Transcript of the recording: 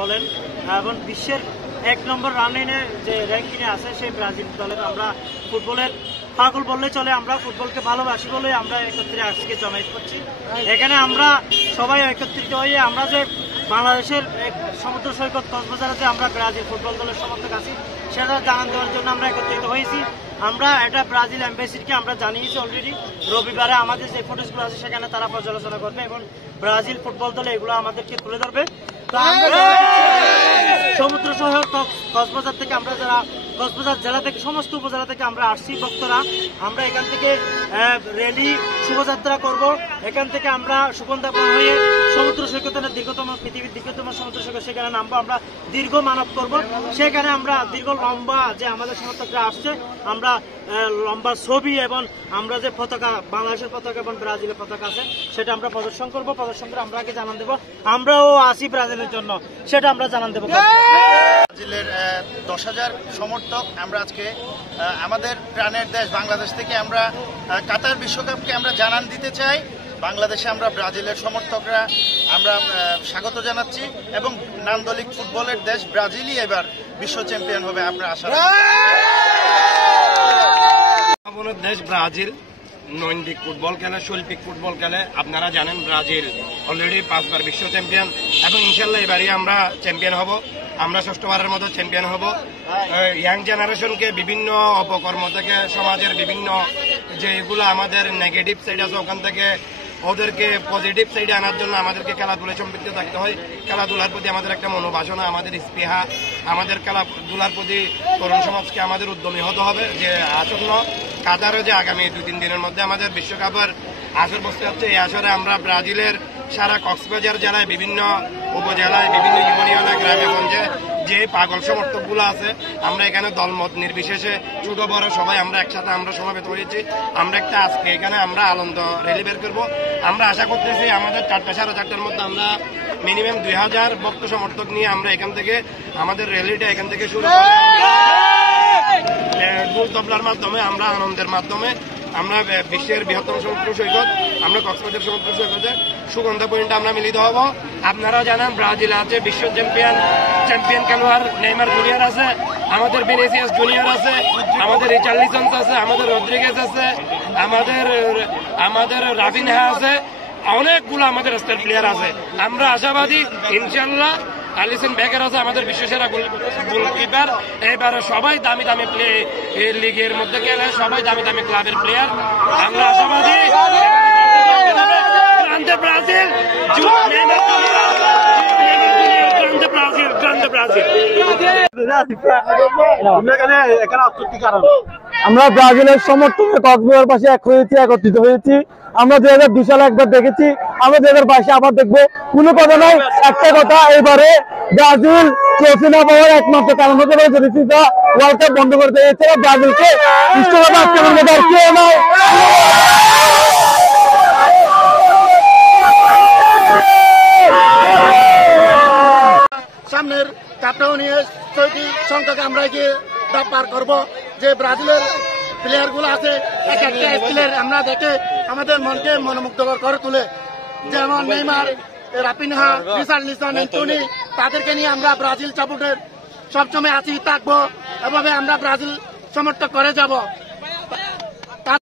বলেন এবং বিশ্বের 1 নম্বর রানিংয়ে যে র্যাঙ্কিংয়ে আছে সেই ব্রাজিল দলের আমরা ফুটবলের পাগল বললে চলে। আমরা ফুটবলকে ভালোবাসি বলে আমরা একত্রে আজকে জমায়েত করছি। এখানে আমরা সবাই একত্রিত হয়ে আমরা যে বাংলাদেশের সমুদ্র সৈকত কক্সবাজারে যে আমরা ব্রাজিল ফুটবল দলের সমর্থক আছি সেটা জানান দেওয়ার জন্য আমরা একত্রিত হয়েছি। আমরা এটা ব্রাজিল এম্বাসিকে আমরা জানিয়েছি অলরেডি। রবিবারে আমাদের যে ফুটেজগুলো আছে সেখানে তারা পর্যালোচনা করবে এবং ব্রাজিল ফুটবল দলে এগুলো আমাদেরকে তুলে ধরবে। তো আমরা সমুদ্র শহর কক্সবাজার থেকে আমরা যারা কক্সবাজার জেলা থেকে সমস্ত উপজেলা থেকে আমরা আসছি ভক্তরা, আমরা এখান থেকে র্যালি শোভাযাত্রা করব। এখান থেকে আমরা সুগন্ধাপন হয়ে সমুদ্র সৈকতের দীর্ঘতম পৃথিবীর দীর্ঘতম সমুদ্র সৈকত সেখানে নামবো। আমরা দীর্ঘ মানব করব। সেখানে আমরা দীর্ঘ লম্বা যে আমাদের সমর্থকরা আসছে আমরা লম্বা ছবি এবং আমরা যে পতাকা বাংলাদেশের পতাকা এবং ব্রাজিলের পতাকা আছে সেটা আমরা প্রদর্শন করব। প্রদর্শন করে আমরা আগে জানান দেবো আমরাও আসি ব্রাজিলের জন্য, সেটা আমরা জানান দেবো। ব্রাজিলের 10,000 সমর্থক আমরা আজকে আমাদের প্রাণের দেশ বাংলাদেশ থেকে আমরা কাতার বিশ্বকাপকে আমরা জানান দিতে চাই। বাংলাদেশে আমরা ব্রাজিলের সমর্থকরা আমরা স্বাগত জানাচ্ছি এবং নান্দনিক ফুটবলের দেশ ব্রাজিলই এবার বিশ্ব চ্যাম্পিয়ন হবে আমরা আশা রাখি। দেশ ব্রাজিল নৈন্দিক ফুটবল খেলে, শৈল্পিক ফুটবল খেলে। আপনারা জানেন ব্রাজিল অলরেডি 5 বার বিশ্ব চ্যাম্পিয়ন এবং ইনশাল্লাহ এবারই আমরা চ্যাম্পিয়ন হব। আমরা 6ষ্ঠবারের মতো চ্যাম্পিয়ন হব। ইয়াং জেনারেশনকে বিভিন্ন অপকর্ম থেকে সমাজের বিভিন্ন যেগুলো আমাদের নেগেটিভ সাইড আছে ওখান থেকে ওদেরকে পজিটিভ সাইডে আনার জন্য আমাদেরকে খেলাধুলায় সম্পৃক্ত থাকতে হয়। খেলাধুলার প্রতি আমাদের একটা মনোবাসনা, আমাদের স্পৃহা, আমাদের খেলাধুলার প্রতি তরুণ সমাজকে আমাদের উদ্যমী হতে হবে। যে আসন্ন কাতারে যে আগামী 2-3 দিনের মধ্যে আমাদের বিশ্বকাপের আসর বসতে যাচ্ছে, এই আসরে আমরা ব্রাজিলের সারা কক্সবাজার জেলায় বিভিন্ন উপজেলায় বিভিন্ন ইউনিয়নে গ্রামে গঞ্জে যে পাগল সমর্থকগুলো আছে আমরা এখানে দলমত নির্বিশেষে ছোট বড় সবাই আমরা একসাথে আমরা সমাবেত হয়েছি। আমরা একটা আজকে এখানে আমরা আনন্দ র্যালি বের করবো। আমরা আশা করতেছি আমাদের 4টা সাড়ে 4টার মধ্যে আমরা মিনিমাম 2000 ভক্ত সমর্থক নিয়ে আমরা এখান থেকে আমাদের র্যালিটা এখান থেকে শুরু করে ঢোল তবলার মাধ্যমে আমরা আনন্দের মাধ্যমে আমরা বিশ্বের বৃহত্তম সমুদ্র সৈকত আমরা কক্সবাজার সমুদ্র সৈকতে সুগন্ধা পয়েন্টে আমরা মিলিত হব। আপনারা জানেন ব্রাজিল আছে বিশ্ব চ্যাম্পিয়ন খেলোয়াড় নেইমার জুনিয়র আছে, আমাদের ভিনিসিয়াস জুনিয়র আছে, আমাদের রিচার্লিসন আছে, আমাদের রদ্রিগেজ আছে, আমাদের রাফিনহা আছে, অনেকগুলো আমাদের স্টার প্লেয়ার আছে। আমরা আশাবাদী ইনশাল্লাহ আলিসন বেকার আছে আমাদের বিশ্বসেরা গোলকিপার। এবারে সবাই দামি দামি প্লে লিগের মধ্যে খেলে, সবাই দামি দামি ক্লাবের প্লেয়ার। আমরা আশাবাদী গ্রান্ডে ব্রাজিল, আমরা ব্রাজিলের সমর্থনে কক্সবাজার পাশে একত্রিত হয়েছি। আমরা 2002 সালে একবার দেখেছি, আমরা 2022 আবার দেখবো। কোনো কথা নয়, একটা কথা, এবারে ব্রাজিল ট্রফি না পাওয়ার একমাত্র কারণ হতে পারে যদি ফিফা ওয়ার্ল্ড কাপ বন্ধ করে দিয়েছে ব্রাজিলকে বিশ্বকাপে আক্রমণ করার কেউ নয়। সামনের কাপটাও নিয়ে 6টি সংখ্যাকে আমরা গিয়ে ধাপ পার করবো। যে ব্রাজিলের প্লেয়ার গুলো আছে এক একটা স্কিলের আমরা দেখে আমাদের মনকে মনোমুগ্ধকর করে তুলে। যেমন নেইমার, রাফিনহা, রিচার্লিসন, অ্যান্টনি, তাদেরকে নিয়ে আমরা ব্রাজিল সাপোর্টের সবসময় আছি থাকবো। এভাবে আমরা ব্রাজিল সমর্থক করে যাব।